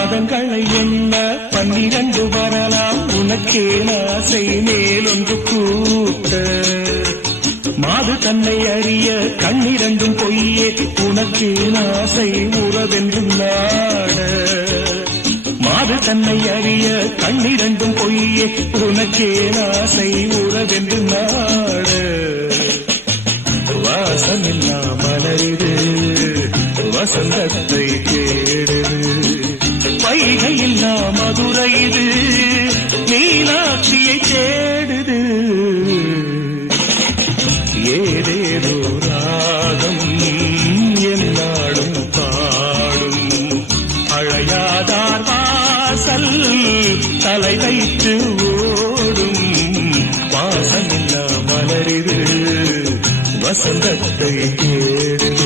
மாதங்களை என்ன 12 வரலாம் உனக்கே ஆசை மேலொன்று கூட்ட மாது தன்னை அறிய கண்ணிரண்டும் பொய்யே உனக்கே ஆசை உறவென்றும் நாட மாது தன்னை அறிய கண்ணிரண்டும் பொய்யே உனக்கே ஆசை உறவென்றும் நாட வாசமில்லா மலரிது வசந்தத்தை தேடுது வைகையில்லா மதுரை இது மீனாட்சியை தேடுது ஏதேதோ ராகம் என்னாடும் பாடும் அழையாதார் வாசல் தலை வைத்து ஓடும் வாசமில்லா மலரிது வசந்தத்தை தேடுது